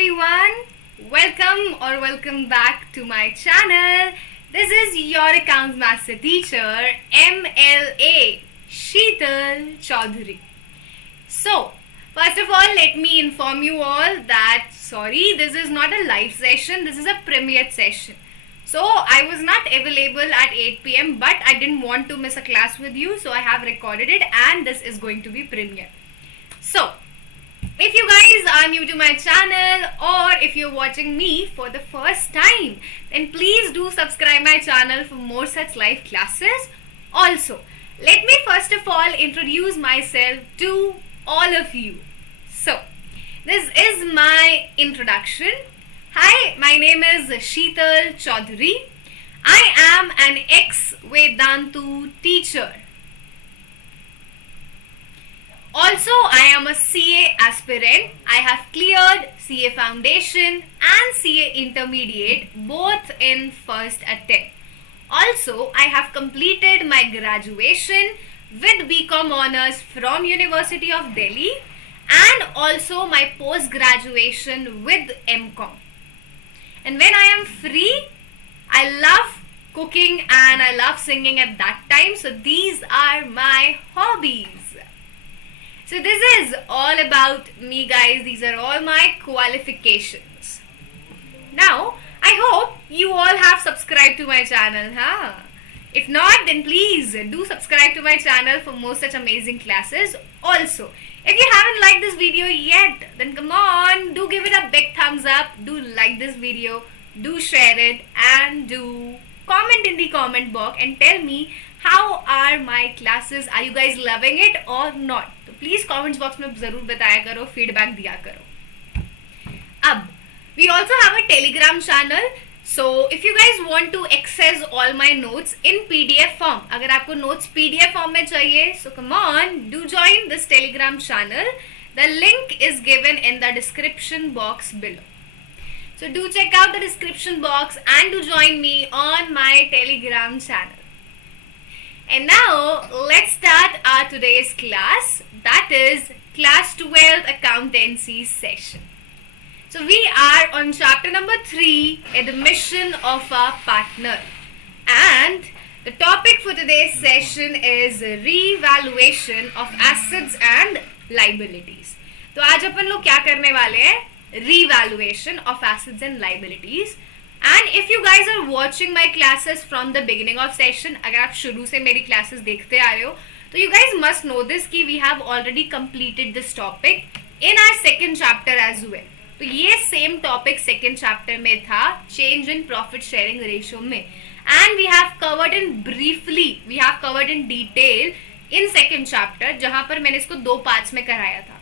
everyone, welcome back to my channel. This is your accounts master teacher MLA Sheetal Choudhary. So, first of all, let me inform you all that this is not a live session, this is a premiere session. So, I was not available at 8 p.m. but I didn't want to miss a class with you, so I have recorded it and this is going to be premiere. So, if you guys are new to my channel or if you're watching me for the first time, then please do subscribe my channel for more such live classes. Also, let me first of all introduce myself to all of you. So, this is my introduction. Hi, my name is Sheetal Choudhary. I am an ex-Vedantu teacher. Also, I am a CA aspirant. I have cleared CA Foundation and CA Intermediate both in first attempt. Also, I have completed my graduation with BCom Honours from University of Delhi and also my post-graduation with MCom. And when I am free, I love cooking and I love singing at that time. So these are my hobbies. So this is all about me, guys. These are all my qualifications. Now, I hope you all have subscribed to my channel, huh? If not, then please do subscribe to my channel for more such amazing classes. Also, if you haven't liked this video yet, then come on, do give it a big thumbs up. Do like this video, do share it, and do comment in the comment box and tell me how are my classes. Are you guys loving it or not? तो please comments box में जरूर बताया करो, feedback दिया करो. अब we also have a telegram channel, so if you guys want to access all my notes in PDF form, अगर आपको notes PDF form में चाहिए, so come on, do join this telegram channel. The link is given in the description box below. So do check out the description box and do join me on my telegram channel. And now let's start our today's class, that is class 12 accountancy session. So we are on chapter number 3, admission of a partner, and the topic for today's session is revaluation of assets and liabilities. तो आज अपन लोग क्या करने वाले हैं? Revaluation of assets and liabilities. And if you guys are watching my classes from the beginning of session, अगर आप शुरू से मेरी classes देखते आ रहे हो, तो you guys must know this कि we have already completed this topic in our second chapter as well. तो ये same topic second chapter में था, change in profit sharing ratio में, and we have covered in detail in second chapter, जहाँ पर मैंने इसको 2 parts में कराया था.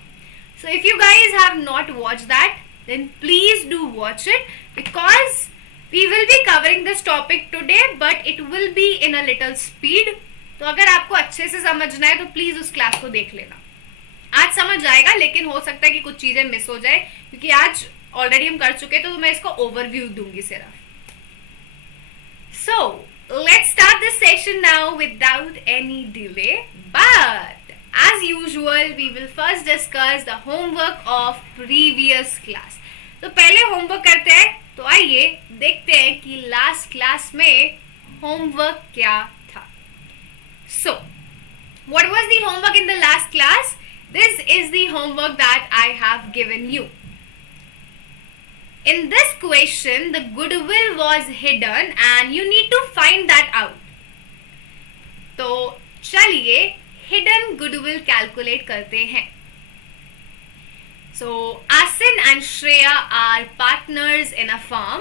So if you guys have not watched that, then please do watch it, because we will be covering this topic today, but it will be in a little speed. तो अगर आपको अच्छे से समझना है तो प्लीज उस क्लास को देख लेना. आज समझ जाएगा, लेकिन हो सकता है कि कुछ चीजें मिस हो जाए, क्योंकि आज ऑलरेडी हम कर चुके, तो मैं इसको ओवरव्यू दूंगी सिर्फ. So let's start this session now without any delay. But as usual, we will first discuss the homework of previous class. तो पहले होमवर्क करते हैं. तो आइए देखते हैं कि लास्ट क्लास में होमवर्क क्या था. So, what was the homework in the last class? This is the homework that I have given you. In this question, the goodwill was hidden and you need to find that out. तो चलिए hidden goodwill calculate करते हैं. So, Asin and Shreya are partners in a firm.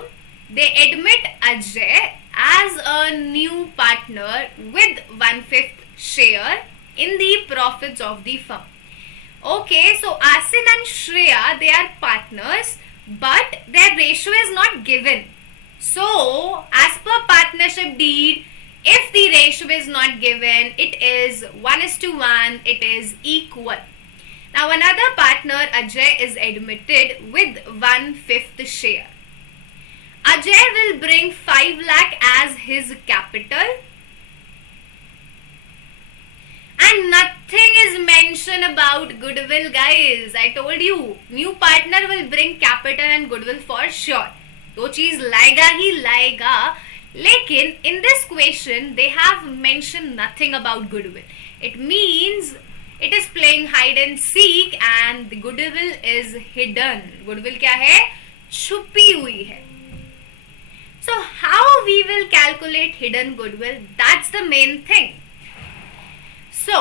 They admit Ajay as a new partner with 1/5 share in the profits of the firm. Okay, so Asin and Shreya, they are partners, but their ratio is not given. So, as per partnership deed, if the ratio is not given, it is 1:1, it is equal. Now another partner, Ajay, is admitted with 1/5 share. Ajay will bring 5 lakh as his capital and nothing is mentioned question about goodwill, guys. I told you, new partner will bring capital and goodwill for sure. तो चीज लाएगा ही लाएगा. लेकिन in this question they have mentioned nothing about goodwill. It means it is playing hide and seek and the goodwill is hidden. Goodwill क्या है? छुपी हुई है. So how we will calculate hidden goodwill? That's the main thing. So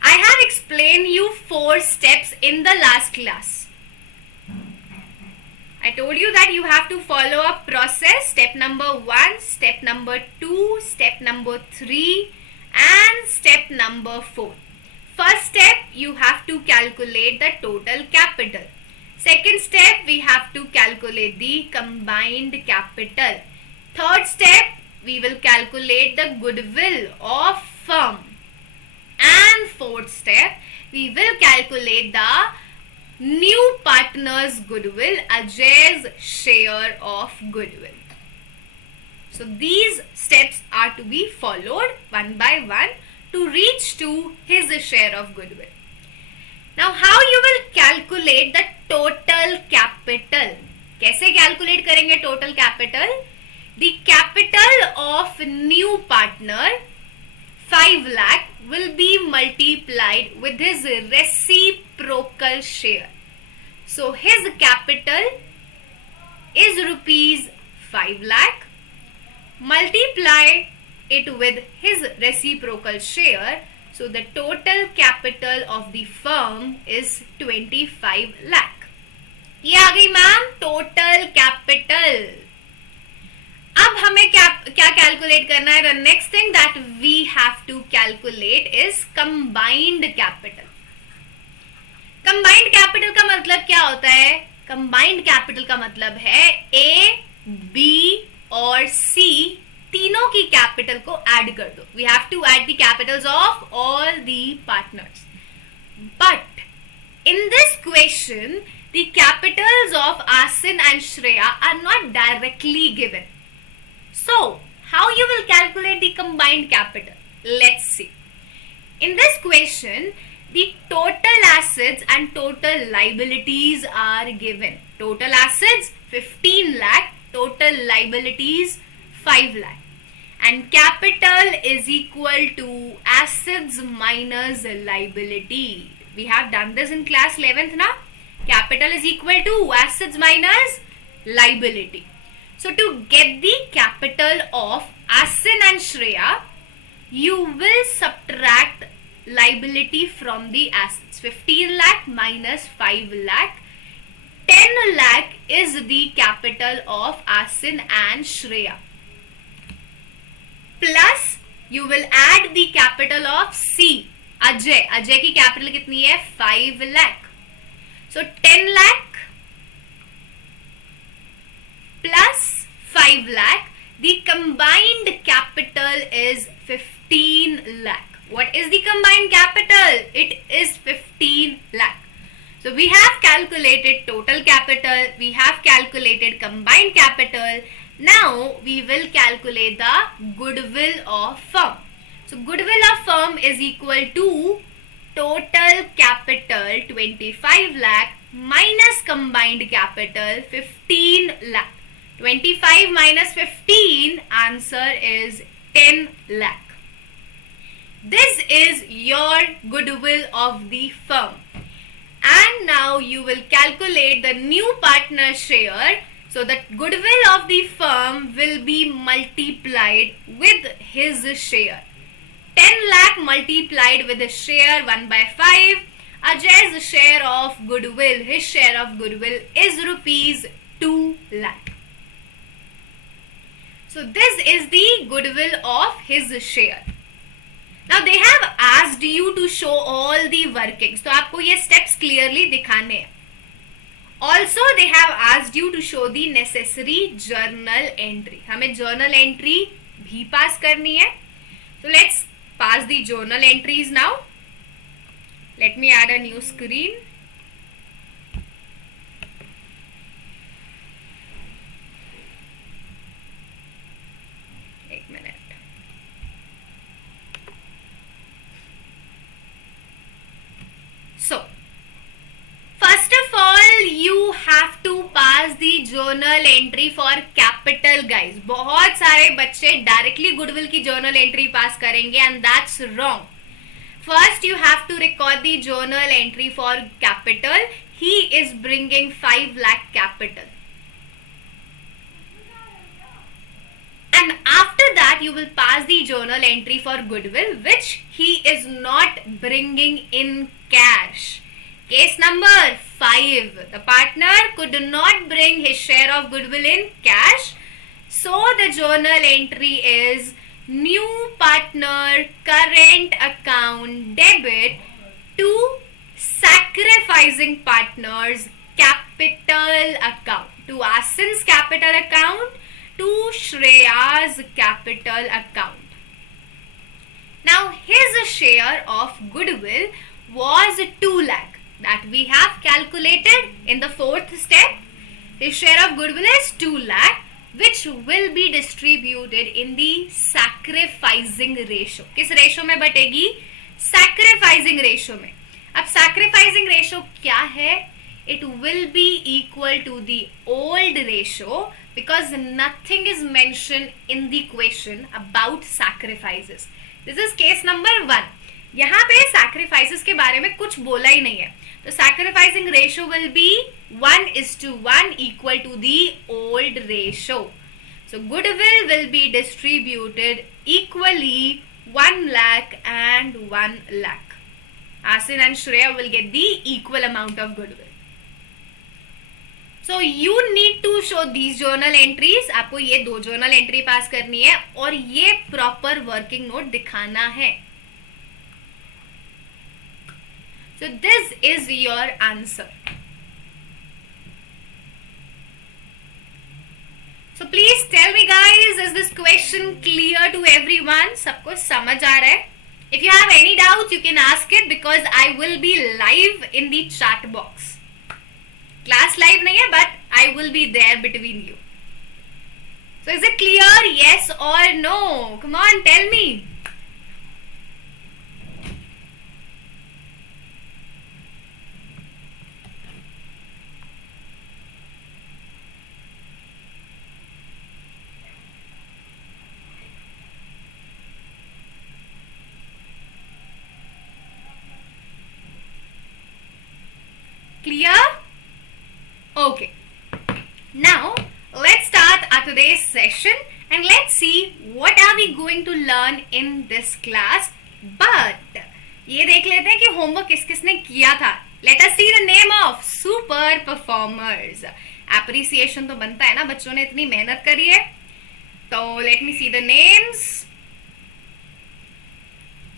I have explained you 4 steps in the last class. I told you that you have to follow a process. Step number 1, step number 2, step number 3 and step number 4. First step, you have to calculate the total capital. Second step, we have to calculate the combined capital. Third step, we will calculate the goodwill of firm. And fourth step, we will calculate the new partner's goodwill, Ajay's share of goodwill. So these steps are to be followed one by one to reach to his share of goodwill. Now how you will calculate the total capital? कैसे calculate करेंगे total capital? The capital of new partner 5 lakh will be multiplied with his reciprocal share. So his capital is rupees 5 lakh. Multiply it with his reciprocal share. So the total capital of the firm is 25 lakh. ये आ गई ma'am total capital. अब हमें क्या calculate करना है? The next thing that we have to calculate is combined capital. Combined capital का मतलब क्या होता है? Combined capital का मतलब है A, B और C तीनों की कैपिटल को ऐड कर दो. We have to add the capitals of all the partners. But in this question, the capitals of Asin and Shreya are not directly given. So, how you will calculate the combined capital? Let's see. In this question, the total assets and total liabilities are given. Total assets 15 lakh, total liabilities 5 lakh. And capital is equal to assets minus liability. We have done this in class 11th now. Capital is equal to assets minus liability. So to get the capital of Asin and Shreya, you will subtract liability from the assets. 15 lakh minus 5 lakh. 10 lakh is the capital of Asin and Shreya. Plus you will add the capital of C, Ajay. Ajay की capital कितनी है? 5 lakh. So 10 lakh plus 5 lakh, the combined capital is 15 lakh. What is the combined capital? It is 15 lakh. So we have calculated total capital, we have calculated combined capital. Now we will calculate the goodwill of firm. So goodwill of firm is equal to total capital 25 lakh minus combined capital 15 lakh. 25 minus 15, answer is 10 lakh. This is your goodwill of the firm. And now you will calculate the new partner share. So the goodwill of the firm will be multiplied with his share. 10 lakh multiplied with his share 1 by 5. Ajay's share of goodwill, his share of goodwill is rupees 2 lakh. So this is the goodwill of his share. Now they have asked you to show all the workings. तो आपको ये steps clearly दिखाने हैं. Also they have asked you to show the necessary journal entry. हमें journal entry भी pass करनी है. So let's pass the journal entries now. Let me add a new screen. एक minute. journal entry for capital, guys. बहुत सारे बच्चे directly goodwill की journal entry pass करेंगे and that's wrong. First you have to record the journal entry for capital. He is bringing 5 lakh capital. And after that you will pass the journal entry for goodwill, which he is not bringing in cash. Case number 5. The partner could not bring his share of goodwill in cash. So the journal entry is new partner current account debit to sacrificing partner's capital account. To Asin's capital account, to Shreya's capital account. Now his share of goodwill was 2 lakh. That we have calculated in the 4th step. His share of goodwill is 2 lakh, which will be distributed in the sacrificing ratio. किस ratio में बटेगी? Sacrificing ratio में. अब sacrificing ratio क्या है? It will be equal to the old ratio because nothing is mentioned in the question about sacrifices. This is case number 1. यहाँ पे sacrifices के बारे में कुछ बोला ही नहीं है. The sacrificing ratio will be 1:1 equal to the old ratio. So goodwill will be distributed equally 1 lakh and 1 lakh. Asin and Shreya will get the equal amount of goodwill. So you need to show these journal entries. आपको ये 2 journal entry pass करनी है और ये proper working note दिखाना है. So this is your answer. So please tell me guys, is this question clear to everyone? सबको समझ आ रहा है? If you have any doubts, you can ask it because I will be live in the chat box. Class live नहीं है, but I will be there between you. So is it clear? Yes or no? Come on, tell me. Clear? Okay. Now let's start our today's session and let's see what are we going to learn in this class. But ये देख लेते हैं कि homework किस किसने किया था. Let us see the name of super performers. Appreciation तो बनता है ना, बच्चों ने इतनी मेहनत करी है. तो let me see the names.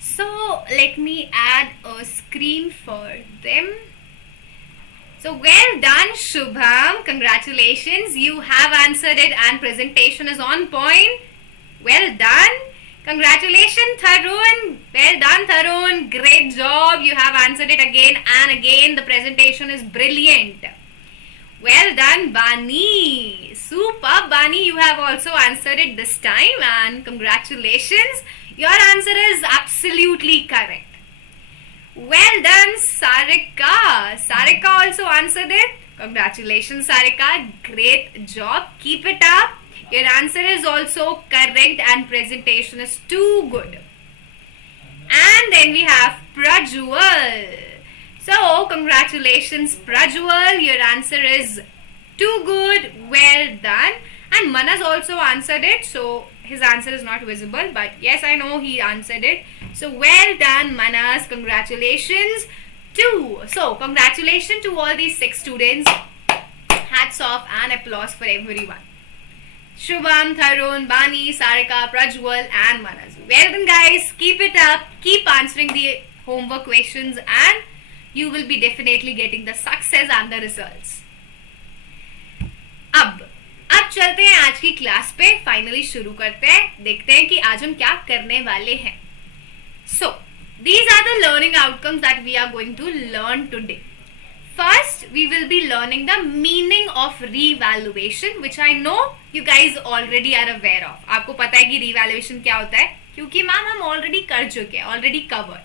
So let me add a screen for them. So well done Shubham, congratulations, you have answered it and presentation is on point. Well done. Congratulations Tharun, well done Tharun, great job, you have answered it again and again, the presentation is brilliant. Well done Bani, super Bani, you have also answered it this time and congratulations, your answer is absolutely correct. Well done Sarika, Sarika also answered it. Congratulations Sarika, great job, keep it up. Your answer is also correct and presentation is too good. And then we have Prajwal. So congratulations Prajwal, your answer is too good, well done. And Manas also answered it, so his answer is not visible, but yes, I know he answered it. So well done Manas, congratulations too. So congratulations to all these 6 students. Hats off and applause for everyone. Shubham, Tharun, Bani, Sarika, Prajwal and Manas. Well done guys, keep it up, keep answering the homework questions and you will be definitely getting the success and the results. अब चलते हैं आज की class पे, finally शुरू करते हैं, देखते हैं कि आज हम क्या करने वाले हैं. So, these are the learning outcomes that we are going to learn today. First, we will be learning the meaning of revaluation, which I know you guys already are aware of. आपको पता है कि revaluation क्या होता है, क्योंकि ma'am हम already कर चुके हैं, already covered.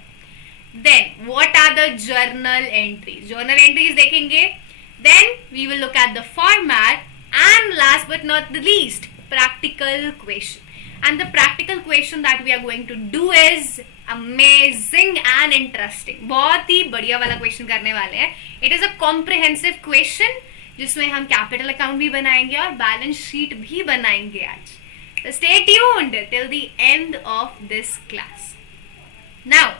Then, what are the journal entries? Journal entries देखेंगे. Then, we will look at the format And last but not the least, practical question. And the practical question that we are going to do is amazing and interesting. बहुत ही बढ़िया वाला question करने वाले हैं. It is a comprehensive question जिसमें हम capital account भी बनाएंगे और बैलेंस शीट भी बनाएंगे आज. So stay tuned till the end of this class. Now,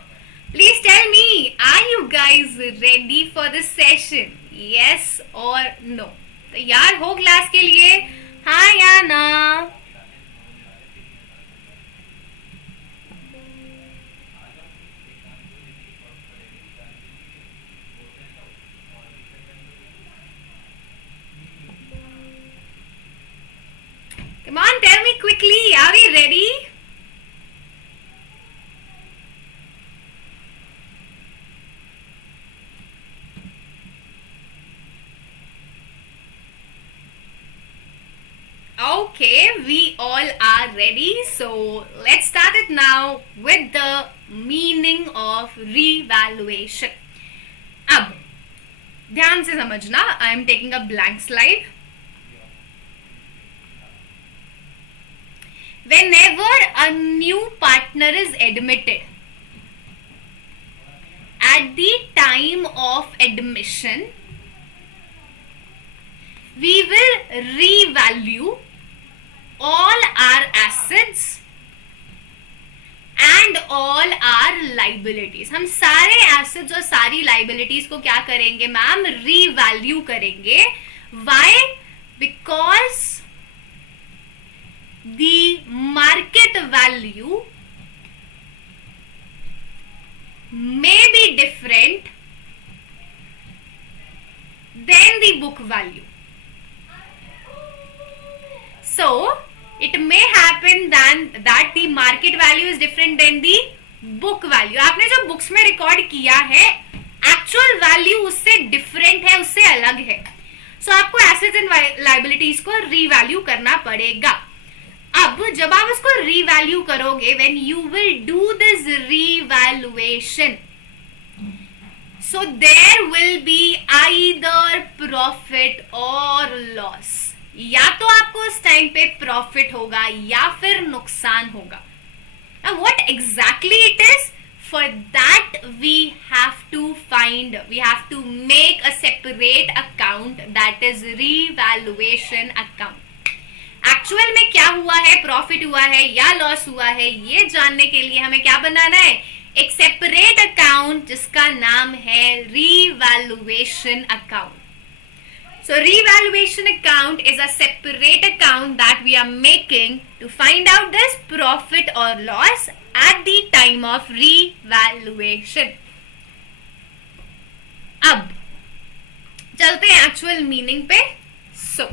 please tell me, are you guys ready for this session? Yes or no? तैयार हो क्लास के लिए? हाँ या ना? Come on, tell me quickly. Are we ready? Okay, we all are ready. So let's start it now with the meaning of revaluation. अब ध्यान से समझना. I am taking a blank slide. Whenever a new partner is admitted, at the time of admission, we will revalue all our assets and all our liabilities. हम सारे assets और सारी liabilities को क्या करेंगे मैम? revalue करेंगे. Why? Because the market value may be different than the book value. So it may happen that the market value is different than the book value. आपने जो books में record किया है, actual value उससे different है, उससे अलग है. So आपको assets and liabilities को revalue करना पड़ेगा. अब जब आप उसको revalue करोगे, when you will do this revaluation, so there will be either profit or loss. या तो आपको उस टाइम पे प्रॉफिट होगा या फिर नुकसान होगा. Now what exactly it is? For that we have to make a separate account, that is revaluation account. Actual में क्या हुआ है, प्रॉफिट हुआ है या लॉस हुआ है, ये जानने के लिए हमें क्या बनाना है? एक सेपरेट अकाउंट जिसका नाम है revaluation account. So revaluation account is a separate account that we are making to find out this profit or loss at the time of revaluation. अब चलते हैं actual meaning पे. So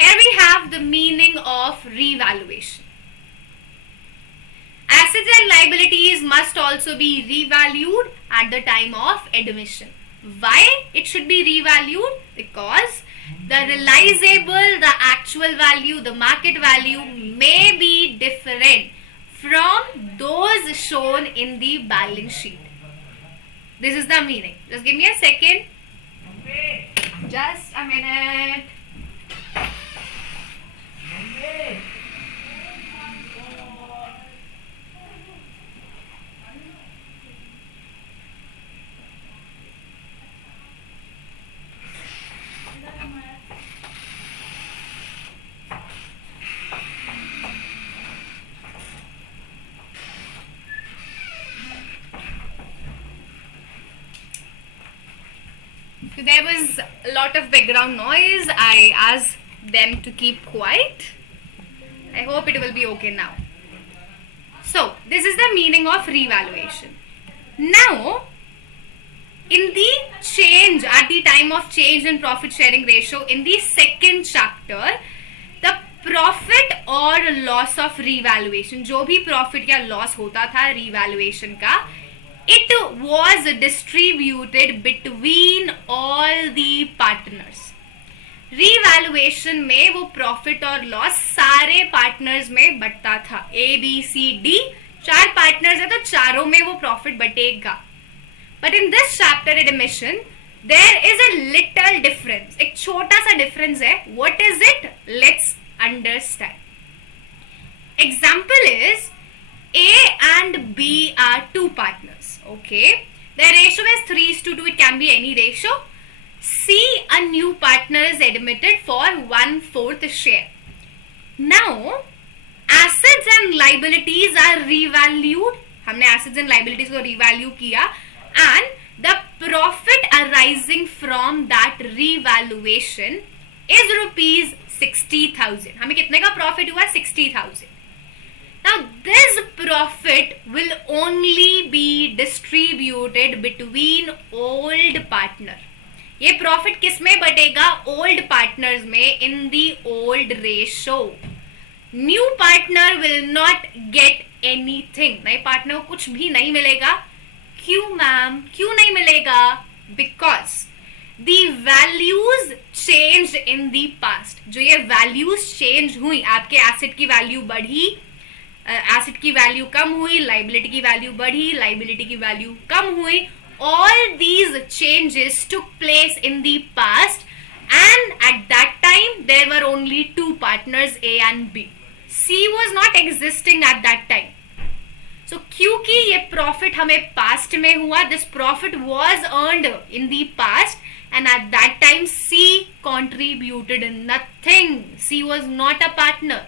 here we have the meaning of revaluation. Assets and liabilities must also be revalued at the time of admission. Why it should be revalued? Because the realizable, the actual value, the market value may be different from those shown in the balance sheet. This is the meaning. Just give me a second. Just a minute. There was a lot of background noise. I asked them to keep quiet. I hope it will be okay now. So, this is the meaning of revaluation. Now, in the change, at the time of change in profit sharing ratio, in the second chapter, the profit or loss of revaluation, जो भी profit या loss होता था revaluation का, it was distributed between all the partners. Revaluation में वो profit और loss सारे partners में बटता था. A, B, C, D 4 partners है तो चारों में वो profit बटेगा. But in this chapter admission, there is a little difference. एक छोटा सा difference है. What is it? Let's understand. Example is A and B are two partners. Okay, their ratio is 3:2. It can be any ratio. C, a new partner, is admitted for 1/4 share. Now, assets and liabilities are revalued. हमने assets and liabilities को revalue किया, and the profit arising from that revaluation is rupees 60,000. हमें कितने का profit हुआ? 60,000. Now, this profit will only be distributed between old partner. ये profit किस में बटेगा? ओल्ड पार्टनर्स में, in the old ratio. New partner will not get anything. नए पार्टनर को कुछ भी नहीं मिलेगा. क्यों मैम? क्यों नहीं मिलेगा? Because the values change in the past. जो ये वैल्यूज चेंज हुई, आपके एसेट की वैल्यू बढ़ी, एसेट की वैल्यू कम हुई, लाइबिलिटी की वैल्यू बढ़ी, लाइबिलिटी की वैल्यू कम हुई. All these changes took place in the past, and at that time there were only two partners, A and B. C was not existing at that time. So क्योंकि ये profit हमें past में हुआ, this profit was earned in the past, and at that time C contributed nothing. C was not a partner.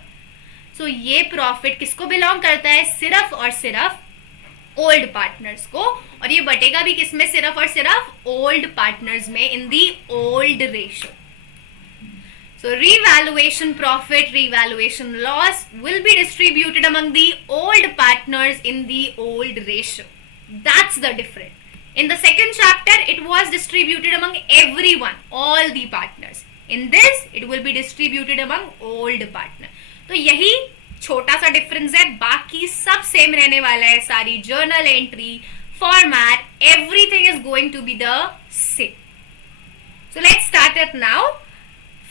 So ये profit किसको belong करता है? सिर्फ और सिर्फ ओल्ड पार्टनर्स को. और ये बटेगा भी किसमें? सिर्फ और सिर्फ ओल्ड पार्टनर्स में, in the old ratio. So revaluation profit, revaluation loss will be distributed among the old partners in the old ratio. That's the difference. In the second chapter, it was distributed among everyone, all the partners. In this, it will be distributed among old partner. तो यही छोटा सा difference है, बाकी सब same रहने वाला है. सारी journal entry, format, everything is going to be the same. So let's start it now.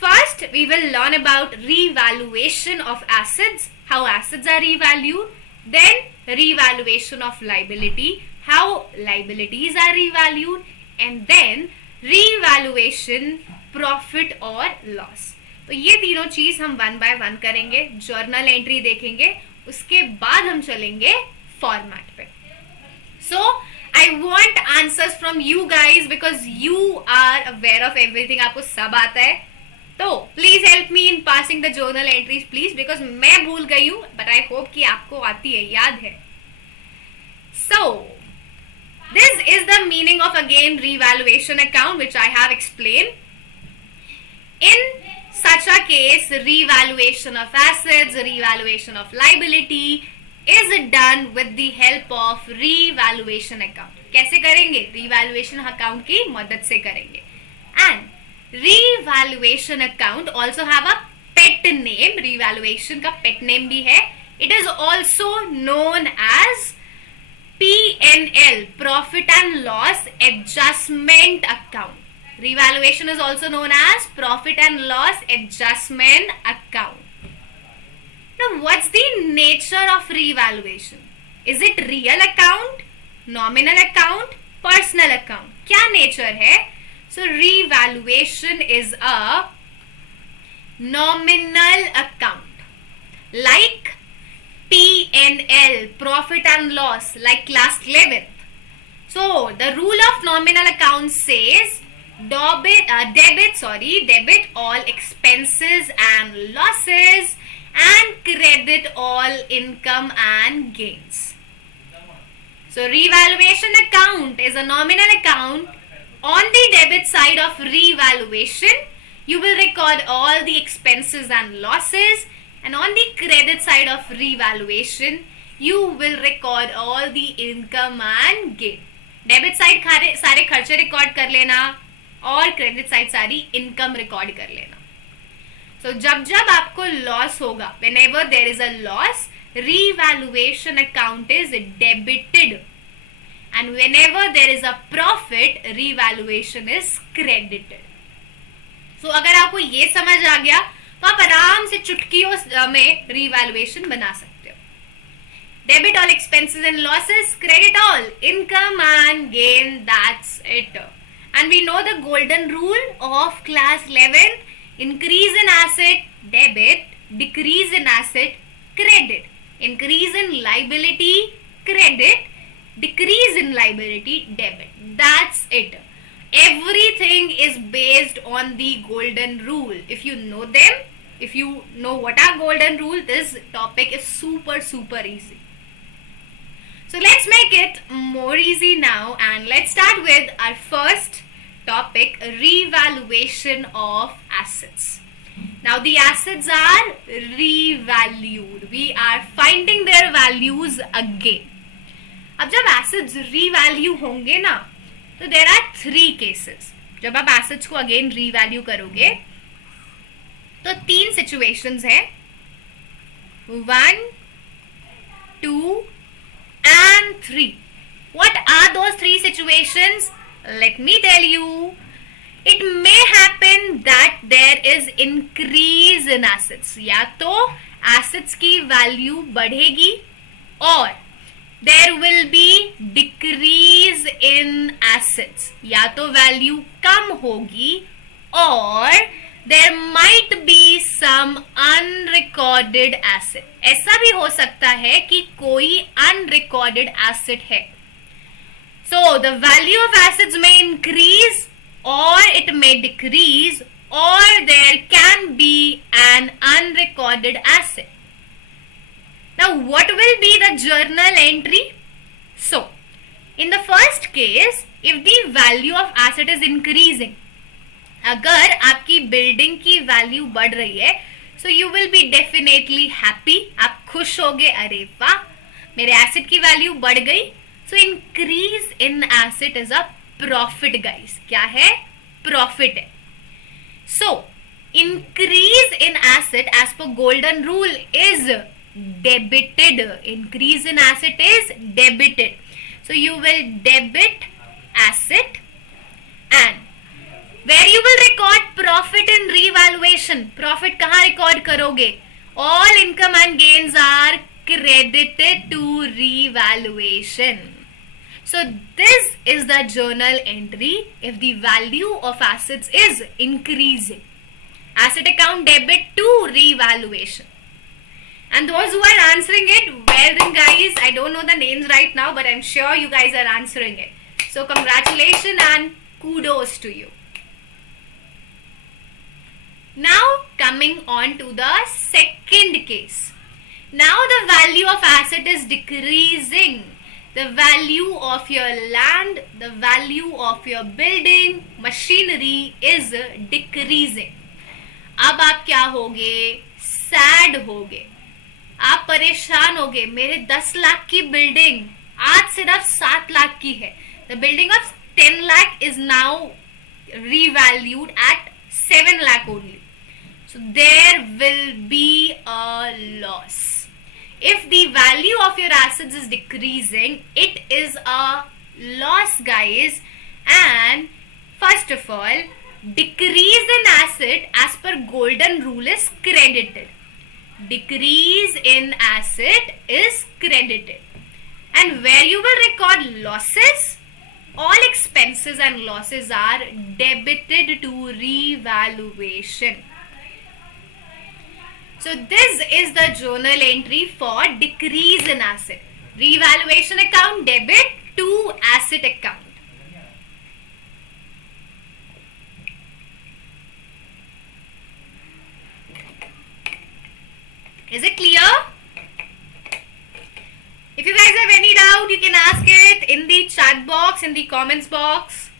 First we will learn about revaluation of assets, how assets are revalued. Then revaluation of liability, how liabilities are revalued. And then revaluation profit or loss. तो ये तीनों चीज हम one by one करेंगे, journal entry देखेंगे, उसके बाद हम चलेंगे फॉर्मेट पे. So I want answers from you guys because you are aware of everything. आपको सब आता है, तो please help me in passing the journal entries please, because मैं भूल गई हूं, बट आई होप कि आपको आती है, याद है. So this is the meaning of again revaluation account, which I have explained. In such a case, revaluation of assets, revaluation of liability is done with the help of revaluation account. कैसे करेंगे? revaluation account की मदद से करेंगे. And revaluation account also have a pet name. revaluation का pet name भी है. It is also known as P&L, profit and loss adjustment account. Revaluation is also known as profit and loss adjustment account. Now, what's the nature of revaluation? Is it real account, nominal account, personal account? क्या nature है? So, revaluation is a nominal account. Like P&L, profit and loss, like class 11th. So, the rule of nominal account says debit all expenses and losses and credit all income and gains. So revaluation account is a nominal account. On the debit side of revaluation, you will record all the expenses and losses, and on the credit side of revaluation, you will record all the income and gain. Debit side सारे खर्चे record कर लेना और credit side सारी income record कर लेना. सो जब जब आपको लॉस होगा, whenever there is a loss, revaluation account is debited, and whenever there is a profit, revaluation is credited. So अगर आपको ये समझ आ गया तो आप आराम से चुटकियों में revaluation बना सकते हो. Debit all expenses and losses, credit all income and gain, that's it. And we know the golden rule of class 11, increase in asset, debit, decrease in asset, credit. Increase in liability, credit, decrease in liability, debit. That's it. Everything is based on the golden rule. If you know them, if you know what are golden rule, this topic is super easy. So let's make it more easy now, and let's start with our first topic, revaluation of assets. Now the assets are revalued. We are finding their values again. अब जब assets revalue होंगे ना, तो there are 3 cases. जब आप assets को again revalue करोगे, तो 3 situations हैं. 1, 2 and 3. What are those 3 situations? Let me tell you. It may happen that there is increase in assets. या तो assets की value बढ़ेगी, और there will be decrease in assets. या तो value कम होगी, और there might be some unrecorded asset. ऐसा भी हो सकता है कि कोई unrecorded asset है. So the value of assets may increase, or it may decrease, or there can be an unrecorded asset. Now what will be the journal entry? So in the first case, if the value of asset is increasing, अगर आपकी building की value बढ़ रही है, so you will be definitely happy. आप खुश होगे, अरे वाह मेरे एसेट की वैल्यू बढ़ गई. So increase in asset is a profit guys. क्या है? Profit है. So increase in asset as per golden rule is debited. Increase in asset is debited. So you will debit asset, and where you will record profit in revaluation. Profit कहाँ record करोगे? All income and gains are credited to revaluation. So this is the journal entry if the value of assets is increasing. Asset account debit to revaluation. And those who are answering it, well done guys. I don't know the names right now, but I'm sure you guys are answering it. So congratulations and kudos to you. Now coming on to the second case. Now the value of asset is decreasing. The value of your land, the value of your building, machinery is decreasing. अब आप क्या होगे? Sad होगे, आप परेशान होगे. मेरे 10 लाख की बिल्डिंग आज सिर्फ 7 लाख की है. The building of 10 lakh is now revalued at 7 lakh only. So there will be a loss. If the value of your assets is decreasing, it is a loss guys. And first of all, decrease in asset as per golden rule is credited. Decrease in asset is credited. And where you will record losses, all expenses and losses are debited to revaluation. So this is the journal entry for decrease in asset. Revaluation account debit to asset account. Is it clear? If you guys have any doubt, you can ask it in the chat box, in the comments box.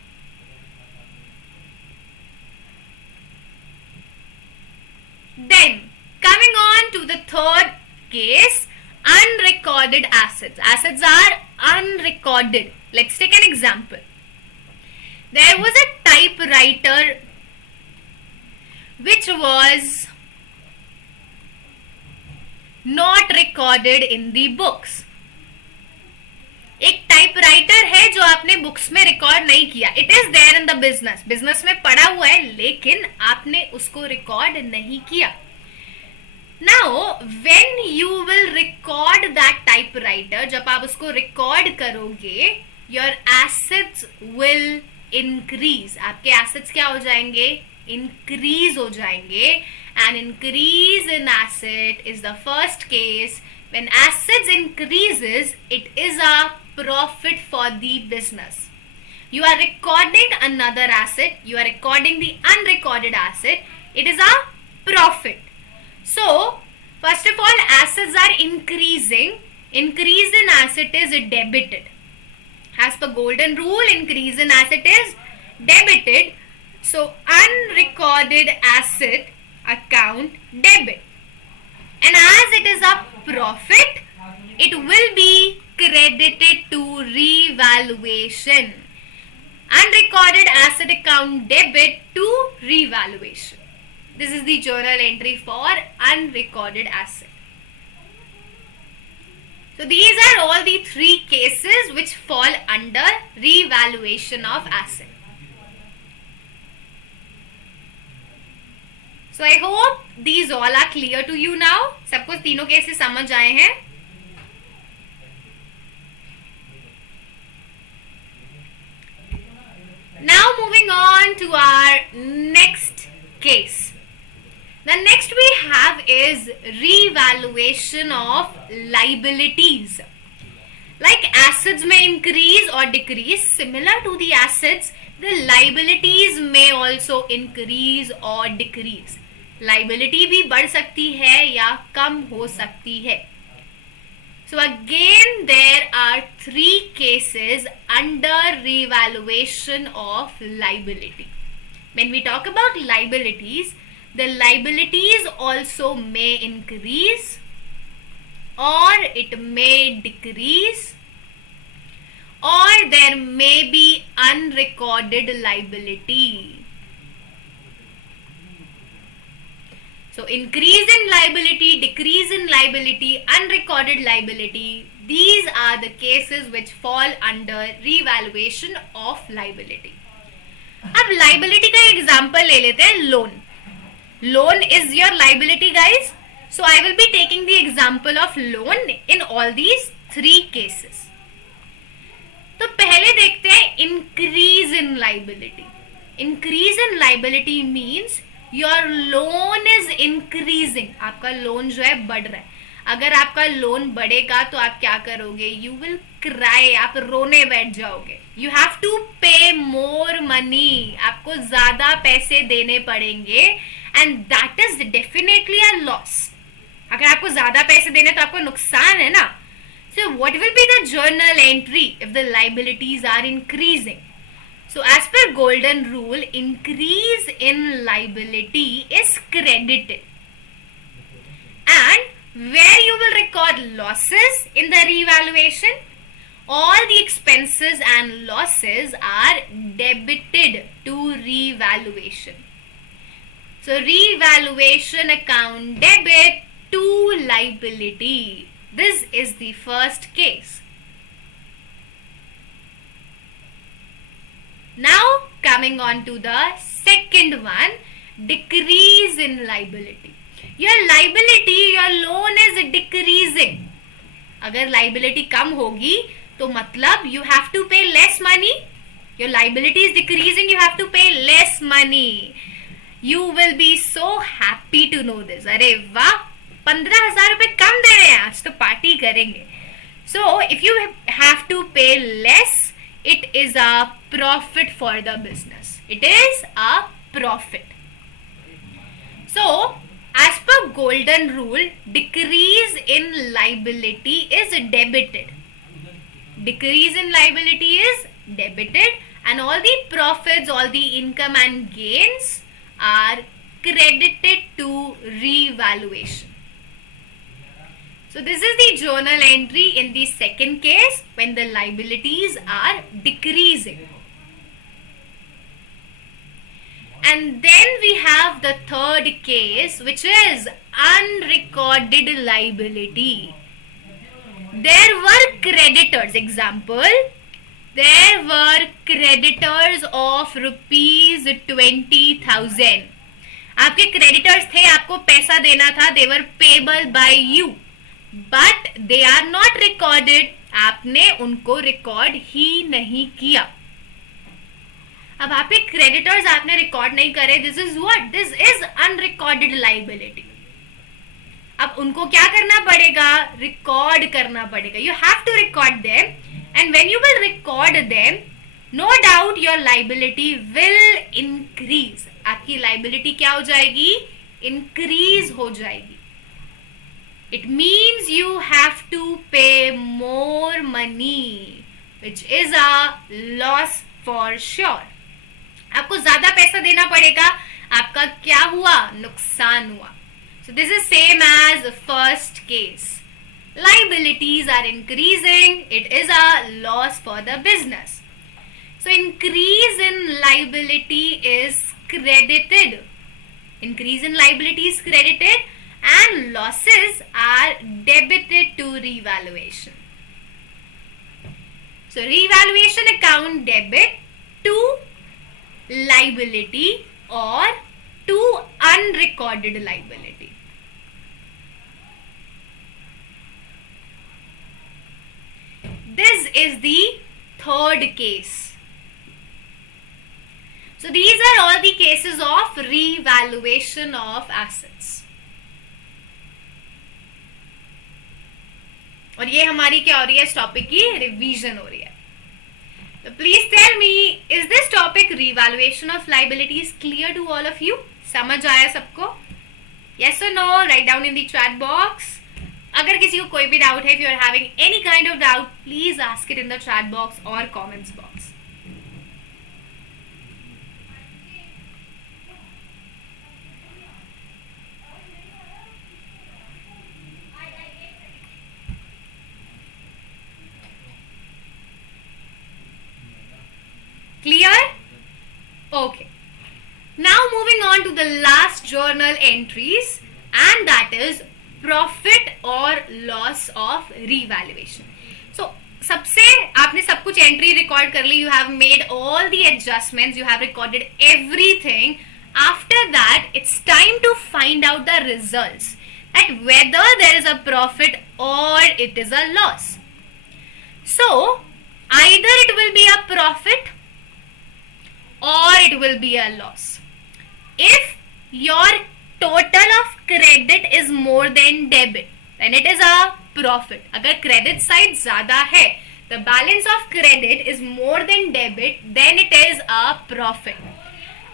Then coming on to the third case, unrecorded assets. Assets are unrecorded. Let's take an example. There was a typewriter which was not recorded in the books. एक typewriter है जो आपने books में record नहीं किया. It is there in the business. Business में पड़ा हुआ है, लेकिन आपने उसको रिकॉर्ड नहीं किया. Now, when you will record that typewriter, जब आप उसको रिकॉर्ड करोगे, your assets will इंक्रीज, आपके एसेट्स क्या हो जाएंगे, इंक्रीज हो जाएंगे. And increase in asset is the first case. When assets increases it is a profit for the business. You are recording another asset, you are recording the unrecorded asset, it is a profit. So first of all, assets are increasing. Increase in asset is debited. As per golden rule, increase in asset is debited. So unrecorded asset account debit. And as it is a profit, it will be credited to revaluation. Unrecorded asset account debit to revaluation. This is the journal entry for unrecorded asset. So these are all the three cases which fall under revaluation of asset. So I hope these all are clear to you now. सबको तीनों cases समझ आए हैं? Now moving on to our next case. The next we have is revaluation of liabilities. Like assets may increase or decrease, similar to the assets, the liabilities may also increase or decrease. Liability भी बढ़ सकती है या कम हो सकती है. So again there are three cases under revaluation of liability. When we talk about liabilities, the liabilities also may increase or it may decrease, or there may be unrecorded liability. So increase in liability, decrease in liability, unrecorded liability, these are the cases which fall under revaluation of liability. अब liability का example ले लेते हैं, loan. Loan is your liability, guys. So I will be taking the example of loan in all these three cases. तो पहले देखते हैं increase in liability. Increase in liability means your loan is increasing. आपका loan जो है बढ़ रहा है. अगर आपका लोन बढ़ेगा तो आप क्या करोगे? You will cry. आप रोने बैठ जाओगे. You have to pay more money. आपको ज़्यादा पैसे देने पड़ेंगे and that is definitely a loss. अगर आपको ज़्यादा पैसे देने तो आपको नुकसान है ना. So what will be the journal entry if the liabilities are increasing? So as per golden rule, increase in liability is credited. And where you will record losses in the revaluation, all the expenses and losses are debited to revaluation. So revaluation account debit to liability. This is the first case. Now coming on to the second one, decrease in liability. Your liability, your loan is decreasing. अगर liability कम होगी तो मतलब you have to pay less money. Your liability is decreasing, you have to pay less money. You will be so happy to know this. अरे वाह, 15,000 रुपए कम दे रहे हैं, आज तो पार्टी करेंगे. So if you have to pay less, it is a profit for the business. It is a profit. So as per golden rule, decrease in liability is debited. Decrease in liability is debited and all the profits, all the income and gains are credited to revaluation. So this is the journal entry in the second case when the liabilities are decreasing. And then we have the third case, which is unrecorded liability. There were creditors, example, there were creditors of rupees 20,000. आपके creditors थे, आपको पैसा देना था, they were payable by you. But they are not recorded. आपने उनको record ही नहीं किया. अब वहां पे क्रेडिटर्स आपने रिकॉर्ड नहीं करे, this is what, this is unrecorded liability. अब उनको क्या करना पड़ेगा, रिकॉर्ड करना पड़ेगा. You have to record them, and when you will record them, no doubt your liability will increase. आपकी लाइबिलिटी क्या हो जाएगी, इंक्रीज हो जाएगी. It means you have to pay more money, which is a loss for sure. आपको ज्यादा पैसा देना पड़ेगा. आपका क्या हुआ, नुकसान हुआ. So this is same as the first case. Liabilities are increasing. It is a loss for the business. So increase in liability is credited. Increase in liability is credited and losses are debited to revaluation. So revaluation account debit to liability or to unrecorded liability. This is the third case. So these are all the cases of revaluation of assets. और ये हमारी क्या हो रही है, इस topic की revision हो रही है. So please tell me, is this topic revaluation of liabilities clear to all of you? समझ आया सबको? Yes or no? Write down in the chat box. अगर किसी को कोई भी डाउट है, if you are having any kind of doubt, please ask it in the chat box or comments box. Clear? Okay. Now moving on to the last journal entries, and that is profit or loss of revaluation. So सबसे आपने सब कुछ entry record कर ली, you have made all the adjustments, you have recorded everything. After that, it's time to find out the results, that whether there is a profit or it is a loss. So either it will be a profit or it will be a loss. If your total of credit is more than debit, then it is a profit. अगर credit side ज़्यादा है, the balance of credit is more than debit, then it is a profit.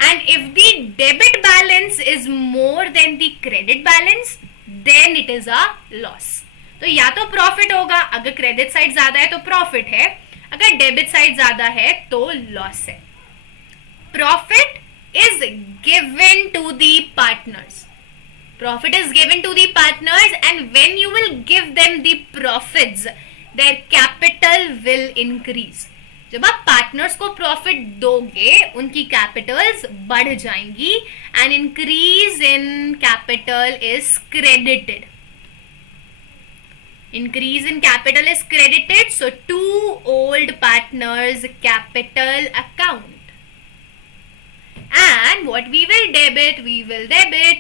And if the debit balance is more than the credit balance, then it is a loss. तो या तो profit होगा, अगर credit side ज़्यादा है तो profit है, अगर debit side ज़्यादा है तो loss है. Profit is given to the partners. Profit is given to the partners, and when you will give them the profits, their capital will increase. जब आप partners को profit दोगे, उनकी capitals बढ़ जाएंगी, and increase in capital is credited. Increase in capital is credited, so two old partners capital account. And what we will debit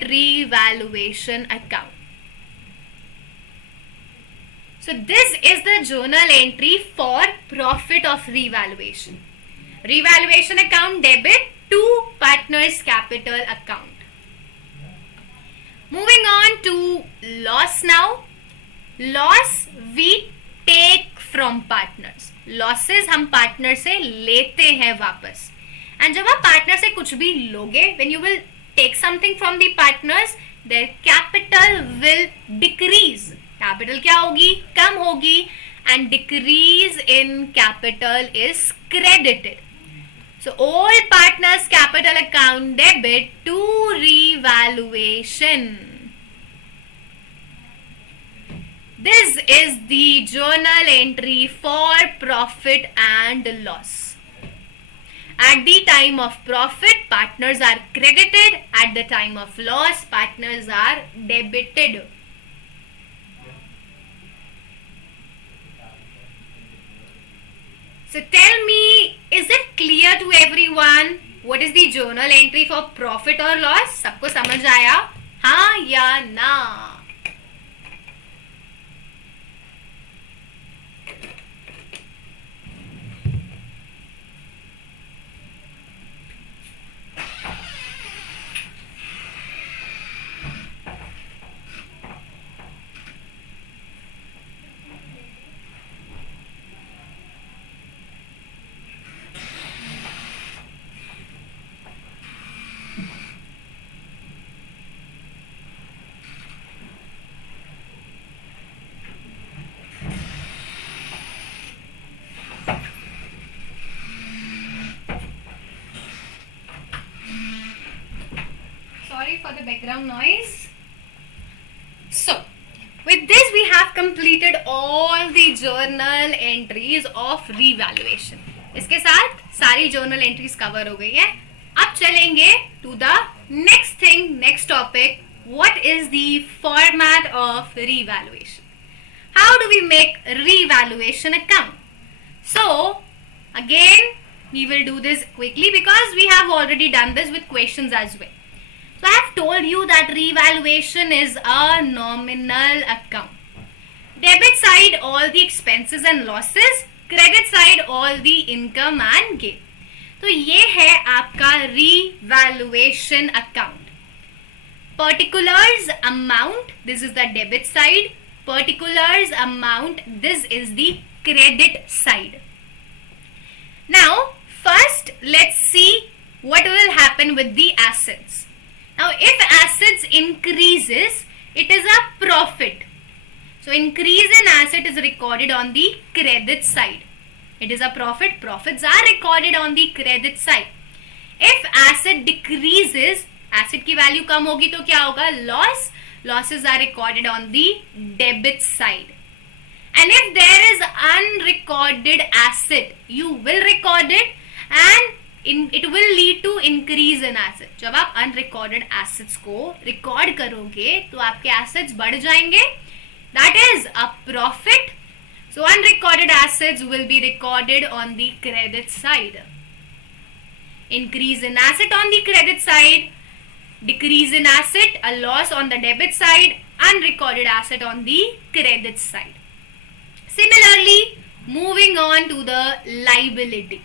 revaluation account. So this is the journal entry for profit of revaluation. Revaluation account debit to partners capital account. Moving on to loss now. Loss we take from partners. Losses हम partner से लेते हैं वापस. And जब आप partner से कुछ भी लोगे, when you will take something from the partners, their capital will decrease. Capital क्या होगी? कम होगी, and decrease in capital is credited. So all partners capital account debit to revaluation. This is the journal entry for profit and loss. At the time of profit, partners are credited. At the time of loss, partners are debited. So tell me, is it clear to everyone what is the journal entry for profit or loss? सबको समझ आया? हाँ या ना? sorry for the background noise. So, with this we have completed all the journal entries of revaluation. इसके साथ सारी journal entries cover हो गई है. अब चलेंगे to the next thing, next topic. What is the format of revaluation? How do we make revaluation account? So, again, we will do this quickly because we have already done this with questions as well. So, I have told you that revaluation is a nominal account. Debit side all the expenses and losses, credit side all the income and gain. तो ये है आपका revaluation account. Particulars amount, this is the debit side. Particulars amount, this is the credit side. Now, first let's see what will happen with the assets. Now, if assets increases, it is a profit. So, increase in asset is recorded on the credit side. It is a profit. Profits are recorded on the credit side. If asset decreases, asset की value कम होगी तो क्या होगा? Loss. Losses are recorded on the debit side. And if there is unrecorded asset, you will record it and it will lead to increase in asset. जब आप unrecorded assets को record करोगे तो आपके assets बढ़ जाएंगे. That is a profit. So unrecorded assets will be recorded on the credit side. Increase in asset on the credit side, decrease in asset, a loss on the debit side, unrecorded asset on the credit side. Similarly, moving on to the liability.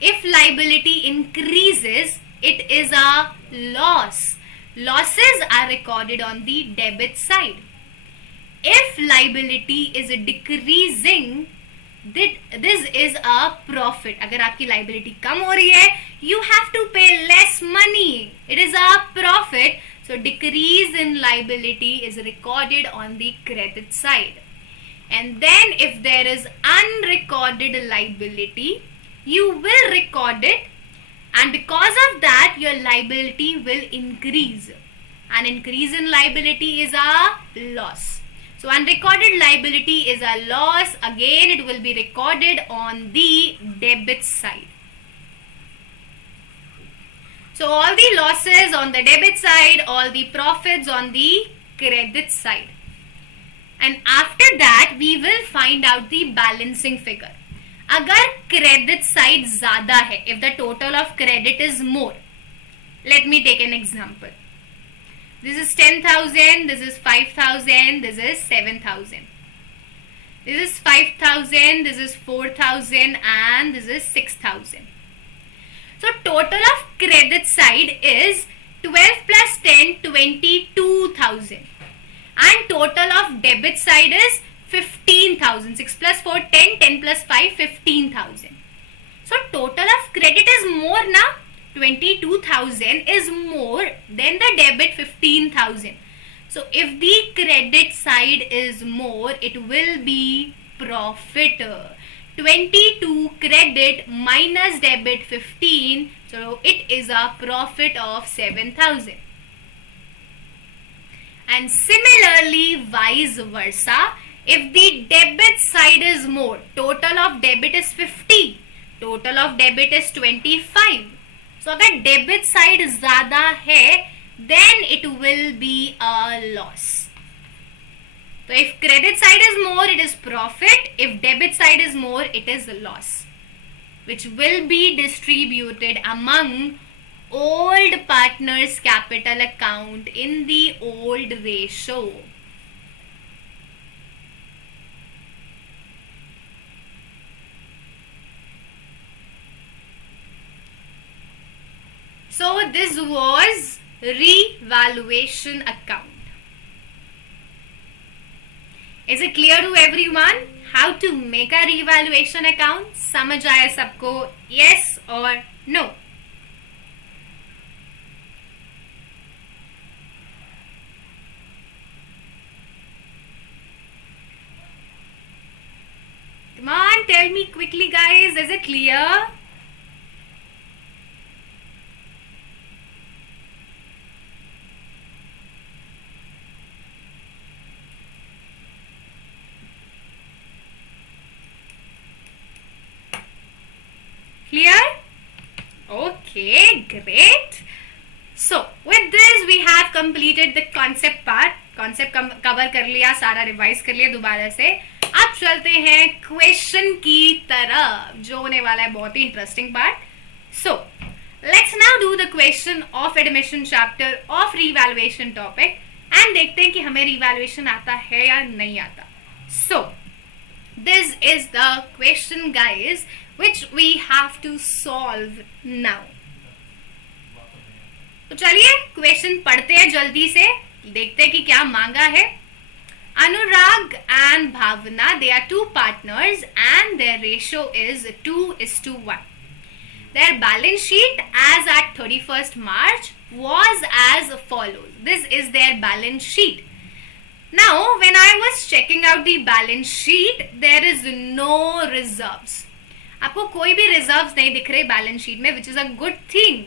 If liability increases, it is a loss. Losses are recorded on the debit side. If liability is decreasing, this is a profit. अगर आपकी liability कम हो रही है, you have to pay less money. It is a profit. So decrease in liability is recorded on the credit side. And then if there is unrecorded liability, you will record it, and because of that your liability will increase. An increase in liability is a loss. So unrecorded liability is a loss. Again, it will be recorded on the debit side. So all the losses on the debit side, all the profits on the credit side. And after that, we will find out the balancing figure. अगर credit side ज़्यादा है, if the total of credit is more, let me take an example. This is 10,000, this is 5,000, this is 7,000. This is 5,000, this is 4,000 and this is 6,000. So total of credit side is 12 plus 10, 22,000. And total of debit side is 15,000. 6 plus 4, 10, 10 plus 5, 15,000. So total of credit is more now. 22,000 is more than the debit 15,000. So if the credit side is more, it will be profit. 22 credit minus debit 15, so it is a profit of 7,000. And similarly, vice versa, if the debit side is more, total of debit is 50, total of debit is 25. So अगर debit side ज़्यादा है, then it will be a loss. So if credit side is more, it is profit. If debit side is more, it is a loss, which will be distributed among old partners capital account in the old ratio. So this was revaluation account. Is it clear to everyone how to make a revaluation account? समझ आया सबको? Yes or no? Come on, tell me quickly guys, is it clear? Okay, great. So with this we have completed the concept part. Concept cover कर लिया, सारा revise कर लिया दोबारा से. अब चलते हैं क्वेश्चन की तरफ, जो होने वाला है बहुत ही interesting part. So let's now do the question of admission chapter of revaluation topic and देखते हैं कि हमें revaluation आता है या नहीं आता. So this is the question guys which we have to solve now. तो चलिए क्वेश्चन पढ़ते हैं जल्दी से, देखते हैं कि क्या मांगा है. Anurag and Bhavna, they are two partners and their ratio is 2:1. Their balance sheet as at 31st March was as follows. This is their balance sheet. Now when I was checking out the balance sheet, there is no reserves. आपको कोई भी reserves नहीं दिख रहे balance sheet में, which is a good thing.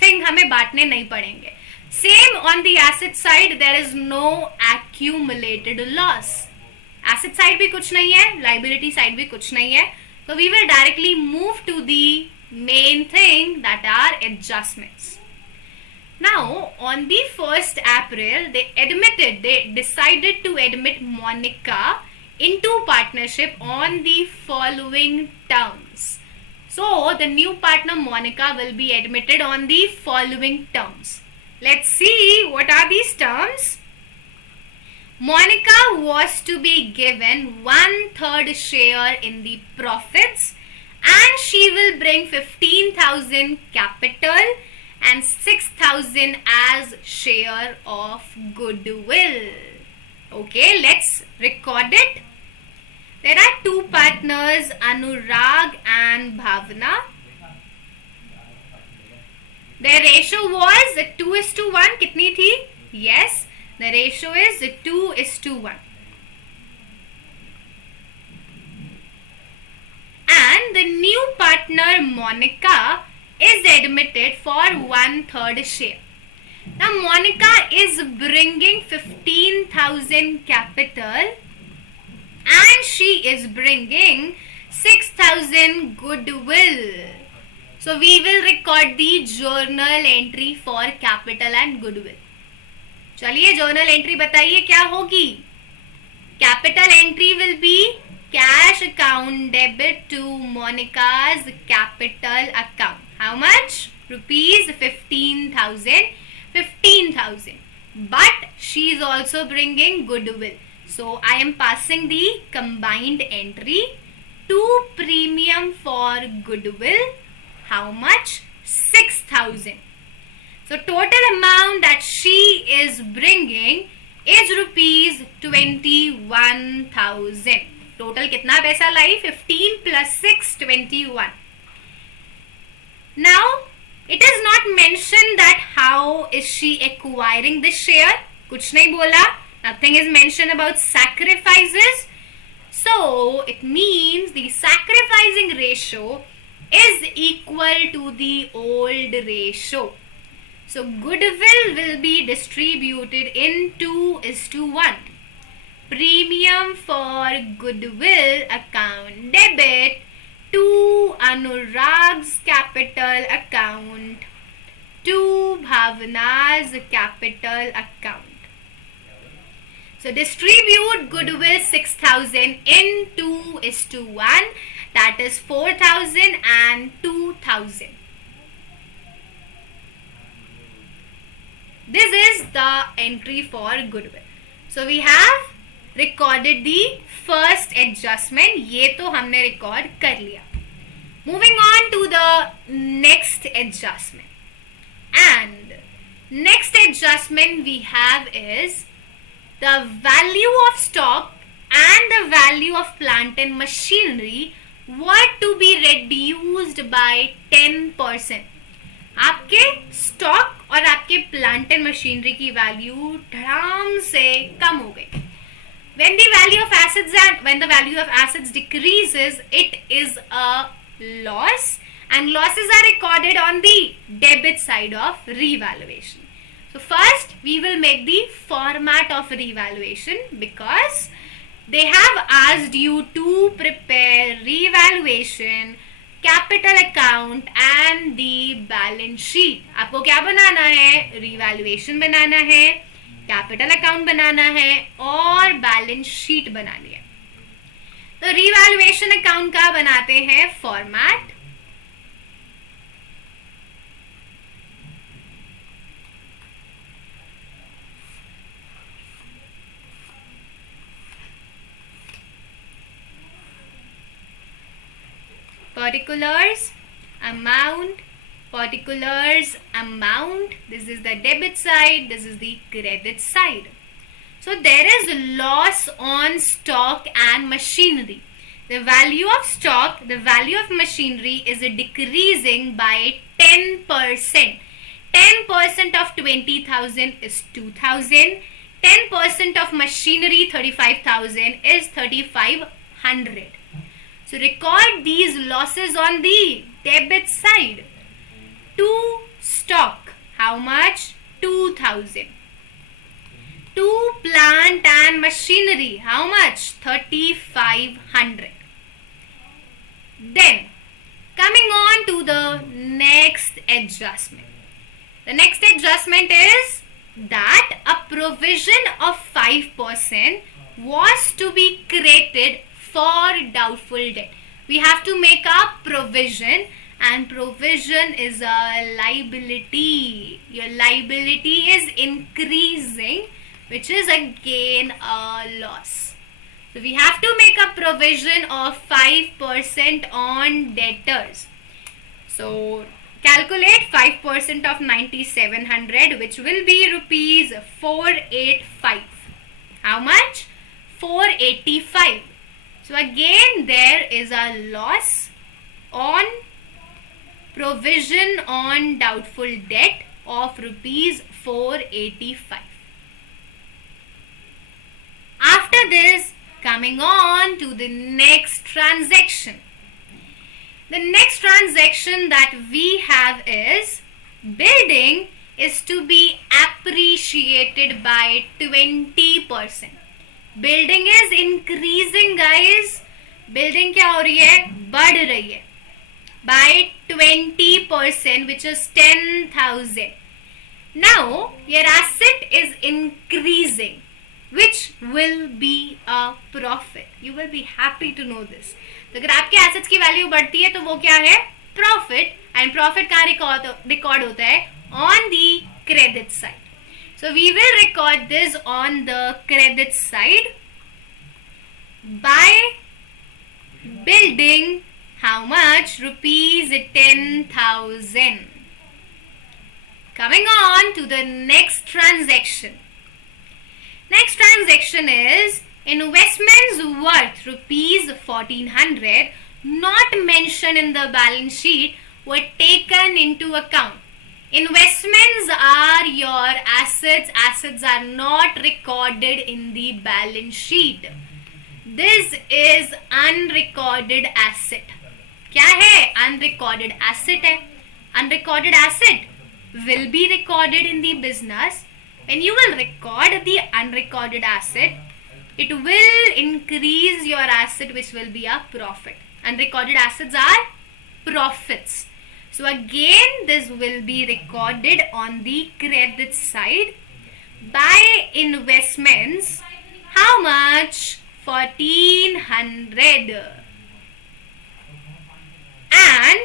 हमें बांटने नहीं पड़ेंगे. Same on the asset side, there is no accumulated loss. Asset side भी कुछ नहीं है, liability side भी कुछ नहीं है. So we will directly move to the main thing, that are adjustments. Now on the 1st April, they decided to admit Monica into partnership on the following terms. So the new partner Monica will be admitted on the following terms. Let's see what are these terms. Monica was to be given 1/3 share in the profits and she will bring 15,000 capital and 6,000 as share of goodwill. Okay, let's record it. There are two partners, Anurag and Bhavna. Their ratio was 2:1. कितनी थी? Yes, the ratio is 2:1. And the new partner Monica is admitted for 1/3 share. Now Monica is bringing 15,000 capital and she is bringing 6,000 goodwill. So we will record the journal entry for capital and goodwill. चलिए journal entry बताइए क्या होगी. Capital entry will be cash account debit to Monica's capital account. How much? Rupees 15,000. 15,000. But she is also bringing goodwill. So I am passing the combined entry to premium for goodwill. How much? 6,000. So total amount that she is bringing is rupees 21,000. Total कितना पैसा लाई? 15 plus 6, 21. Now it is not mentioned that how is she acquiring this share. कुछ नहीं बोला. Nothing is mentioned about sacrifices. So it means the sacrificing ratio is equal to the old ratio. So goodwill will be distributed in 2:1. Premium for goodwill account debit to Anurag's capital account to Bhavana's capital account. So distribute goodwill 6,000 in 2:1. That is 4,000 and 2,000. This is the entry for goodwill. So we have recorded the first adjustment. ये तो हमने record कर लिया. Moving on to the next adjustment. And next adjustment we have is the value of stock and the value of plant and machinery were to be reduced by 10%. आपके stock और आपके plant and machinery की value धड़ाम से कम हो गई. When the value of assets decreases, it is a loss, and losses are recorded on the debit side of revaluation. So first we will make the format of revaluation, because they have asked you to prepare revaluation capital account and the balance sheet. आपको क्या बनाना है? Revaluation बनाना है, capital account बनाना है और balance sheet बनानी है. तो revaluation account का बनाते हैं format. Particulars, amount, particulars, amount. This is the debit side, this is the credit side. So there is loss on stock and machinery. The value of stock, the value of machinery is decreasing by 10%. 10% of 20,000 is 2,000. 10% of machinery 35,000 is 3,500. So record these losses on the debit side. To stock, how much? 2,000. To plant and machinery, how much? 3,500. Then, coming on to the next adjustment. The next adjustment is that a provision of 5% was to be created for doubtful debt. We have to make a provision, and provision is a liability. Your liability is increasing, which is again a loss. So we have to make a provision of 5% on debtors. So calculate 5% of 9,700, which will be rupees 485. How much? 485. So again there is a loss on provision on doubtful debt of rupees 485. After this, coming on to the next transaction. The next transaction that we have is building is to be appreciated by 20%. Building is increasing, guys. Building क्या हो रही है? बढ़ रही है by 20%, which is 10,000. Now your asset is increasing, which will be a profit. You will be happy to know this. तो अगर आपके assets की value बढ़ती है तो वो क्या है? Profit. And profit कहाँ record होता है? On the credit side. So we will record this on the credit side by building how much? Rupees 10,000. Coming on to the next transaction. Next transaction is investments worth rupees 1,400 not mentioned in the balance sheet were taken into account. Investments are your assets. Assets are not recorded in the balance sheet. This is unrecorded asset. क्या है? Unrecorded asset है. Unrecorded asset will be recorded in the business. When you will record the unrecorded asset, it will increase your asset, which will be a profit. Unrecorded assets are profits. So again, this will be recorded on the credit side by investments. How much? 1,400. And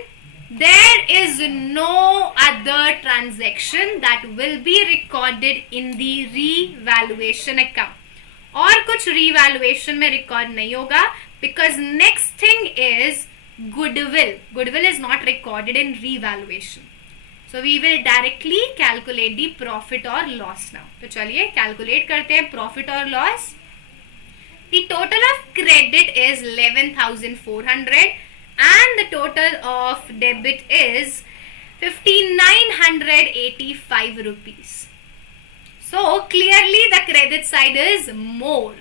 there is no other transaction that will be recorded in the revaluation account. और कुछ revaluation में record नहीं होगा, because next thing is goodwill. Goodwill is not recorded in revaluation. So we will directly calculate the profit or loss now. तो चलिए calculate करते हैं profit or loss. The total of credit is 11,400 and the total of debit is 5,985 rupees. So clearly the credit side is more.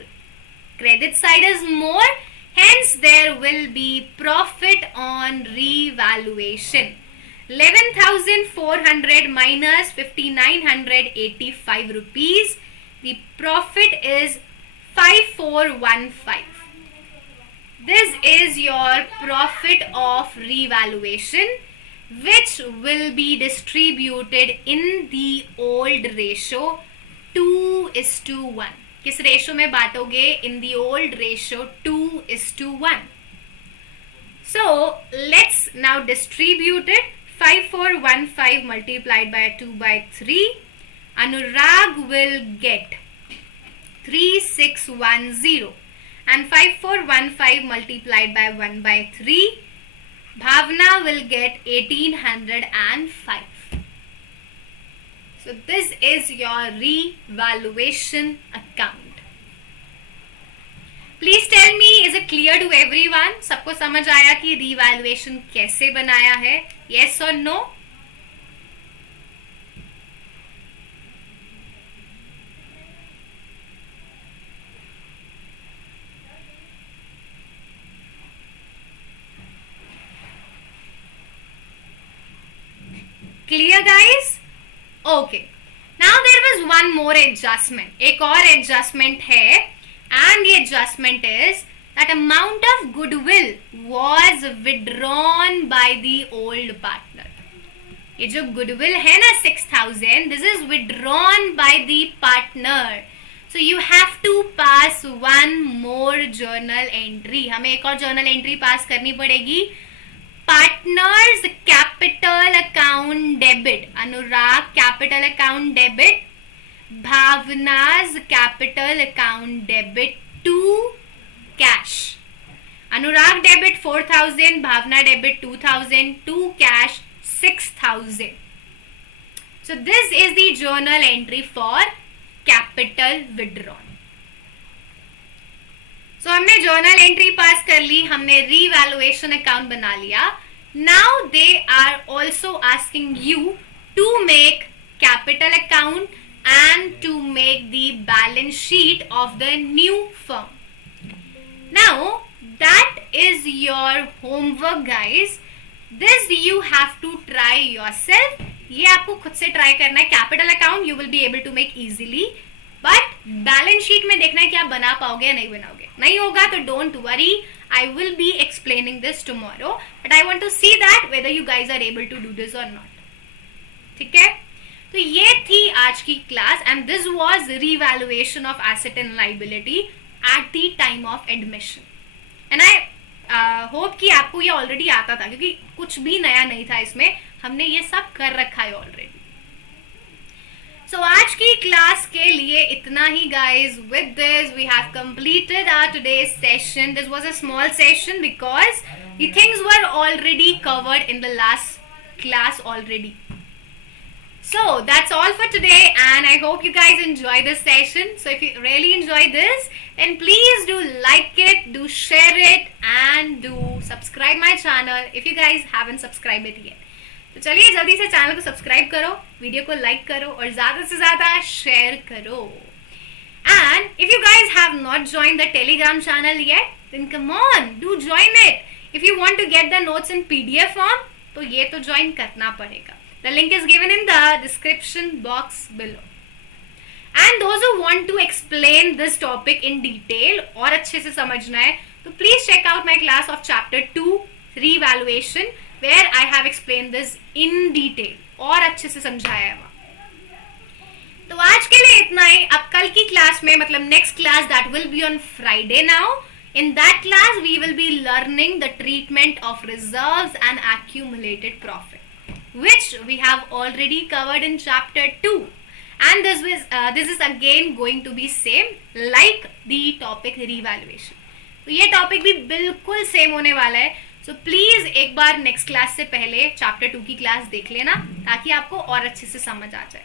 Credit side is more, hence there will be profit on revaluation. 11,400 minus 5,985 rupees. The profit is 5,415. This is your profit of revaluation, which will be distributed in the old ratio 2:1. किस ratio में बांटोगे? In the old ratio 2:1. So let's now distribute it. 5415 multiplied by 2/3. Anurag will get 3610, and 5415 multiplied by 1/3. Bhavna will get 1805. So this is your revaluation account. Please tell me, is it clear to everyone? सबको समझ आया कि revaluation कैसे बनाया है? Yes or no? Clear guys? Okay. Now there was one more adjustment. एक और adjustment है, and the adjustment is that amount of goodwill was withdrawn by the old partner. ये जो goodwill है ना 6,000, this is withdrawn by the partner. So you have to pass one more journal entry. हमें एक और journal entry pass करनी पड़ेगी. Partners capital account debit. Anurag capital account debit. Bhavna's capital account debit to cash. Anurag debit 4,000, Bhavna debit 2,000, to cash 6,000. So this is the journal entry for capital withdrawn. So हमने journal entry pass कर ली, हमने revaluation account बना लिया. Now they are also asking you to make capital account and to make the balance sheet of the new firm. Now that is your homework guys. This you have to try yourself. ये आपको खुद से try करना है. Capital account you will be able to make easily. But balance sheet में देखना है कि आप बना पाओगे या नहीं बनाओगे. नहीं होगा तो don't worry, I will be explaining this tomorrow, but I want to see that whether you guys are able to do this और नॉट. ठीक है, तो ये थी आज की class and this was revaluation of asset and liability at the time of admission. And I hope कि आपको ये ऑलरेडी आता था, क्योंकि कुछ भी नया नहीं था इसमें, हमने ये सब कर रखा है ऑलरेडी. So आज की क्लास के लिए इतना ही guys. With this we have completed our today's session. This was a small session because the things were already covered in the last class already. So that's all for today and I hope you guys enjoy this session. So if you really enjoy this, then please do like it, do share it and do subscribe my channel if you guys haven't subscribed it yet. तो चलिए जल्दी से channel को subscribe करो, video को like करो और ज़्यादा से ज़्यादा शेयर करो. And if you guys have not join the Telegram channel yet, then come on, do join it. If you want to get the notes in PDF form, तो ये तो ज्वाइन करना पड़ेगा. The link is given in the description box below. And those who want to explain this topic in detail और अच्छे से समझना है, तो please check out my class of chapter 2 revaluation, where I have explained this in detail और अच्छे से समझाया है वहाँ. तो आज के लिए इतना ही. अब कल की क्लास में, मतलब next class that will be on Friday now. In that class we will be learning the treatment of reserves and accumulated profit, which we have already covered in chapter 2. And this is again going to be same like the topic revaluation. तो ये topic भी बिल्कुल same होने वाला है. So please एक बार next class से पहले चैप्टर 2 की क्लास देख लेना ताकि आपको और अच्छे से समझ आ जाए.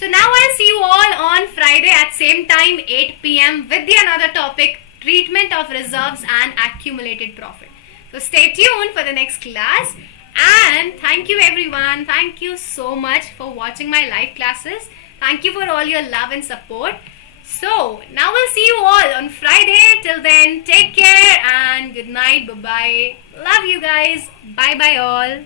So now I see you all on Friday at same time 8 PM with the another topic, treatment of reserves and accumulated profit. So stay tuned for the next class and thank you everyone. Thank you so much for watching my live classes. Thank you for all your love and support. So now we'll see you all on Friday. Till then, take care and good night. Bye bye. Love you guys. Bye bye all.